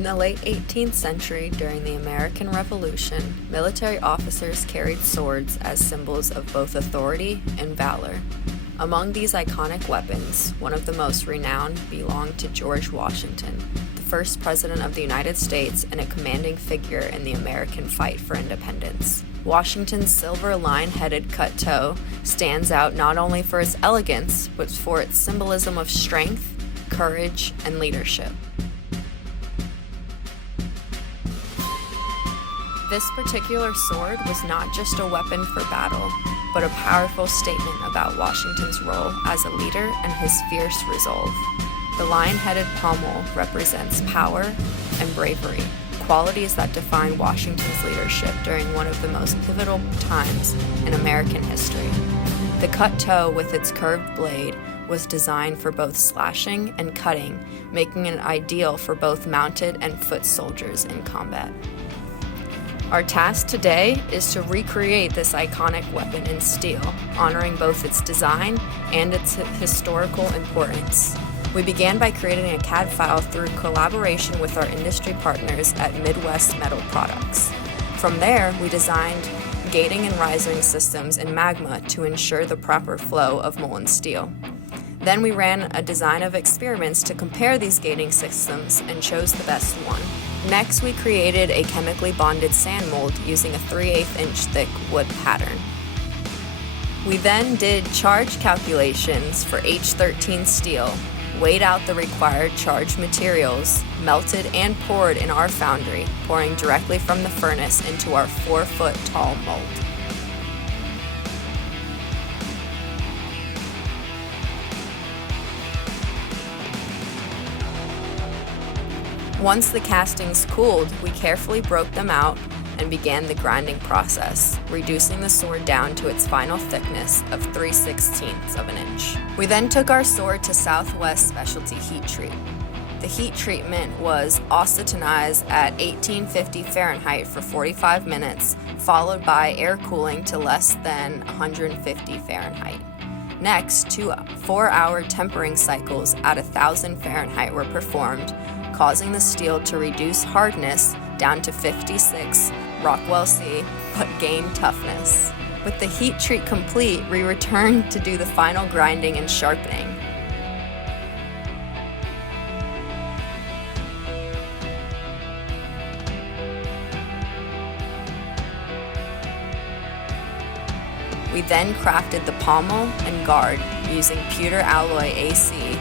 In the late 18th century, during the American Revolution, military officers carried swords as symbols of both authority and valor. Among these iconic weapons, one of the most renowned belonged to George Washington, the first president of the United States and a commanding figure in the American fight for independence. Washington's silver line-headed cut-toe stands out not only for its elegance, but for its symbolism of strength, courage, and leadership. This particular sword was not just a weapon for battle, but a powerful statement about Washington's role as a leader and his fierce resolve. The lion-headed pommel represents power and bravery, qualities that define Washington's leadership during one of the most pivotal times in American history. The cut toe with its curved blade was designed for both slashing and cutting, making it ideal for both mounted and foot soldiers in combat. Our task today is to recreate this iconic weapon in steel, honoring both its design and its historical importance. We began by creating a CAD file through collaboration with our industry partners at Midwest Metal Products. From there, we designed gating and rising systems in Magma to ensure the proper flow of molten steel. Then we ran a design of experiments to compare these gating systems and chose the best one. Next, we created a chemically bonded sand mold using a 3/8 inch thick wood pattern. We then did charge calculations for H13 steel, weighed out the required charged materials, melted and poured in our foundry, pouring directly from the furnace into our 4-foot tall mold. Once the castings cooled, we carefully broke them out and began the grinding process, reducing the sword down to its final thickness of 3/16 of an inch. We then took our sword to Southwest Specialty Heat Treat. The heat treatment was austenitized at 1850 Fahrenheit for 45 minutes, followed by air cooling to less than 150 Fahrenheit. Next, 2 4-hour tempering cycles at 1000 Fahrenheit were performed, causing the steel to reduce hardness down to 56 Rockwell C, but gain toughness. With the heat treat complete, we returned to do the final grinding and sharpening. We then crafted the pommel and guard using pewter alloy AC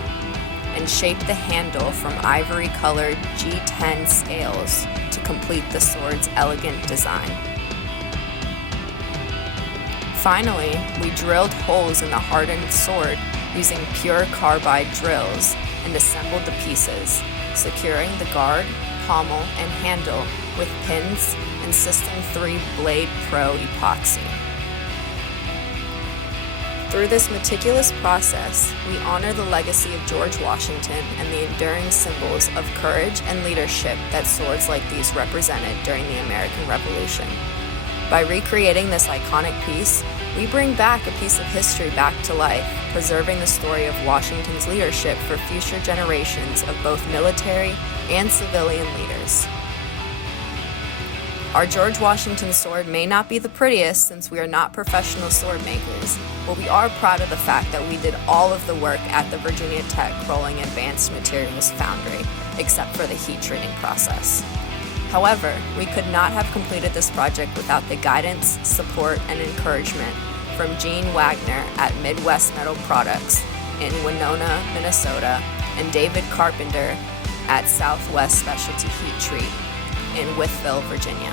and shaped the handle from ivory-colored G10 scales to complete the sword's elegant design. Finally, we drilled holes in the hardened sword using pure carbide drills and assembled the pieces, securing the guard, pommel, and handle with pins and System 3 Blade Pro epoxy. Through this meticulous process, we honor the legacy of George Washington and the enduring symbols of courage and leadership that swords like these represented during the American Revolution. By recreating this iconic piece, we bring back a piece of history back to life, preserving the story of Washington's leadership for future generations of both military and civilian leaders. Our George Washington sword may not be the prettiest since we are not professional sword makers, but we are proud of the fact that we did all of the work at the Virginia Tech Rolling Advanced Materials Foundry, except for the heat treating process. However, we could not have completed this project without the guidance, support, and encouragement from Gene Wagner at Midwest Metal Products in Winona, Minnesota, and David Carpenter at Southwest Specialty Heat Treat in Wytheville, Virginia.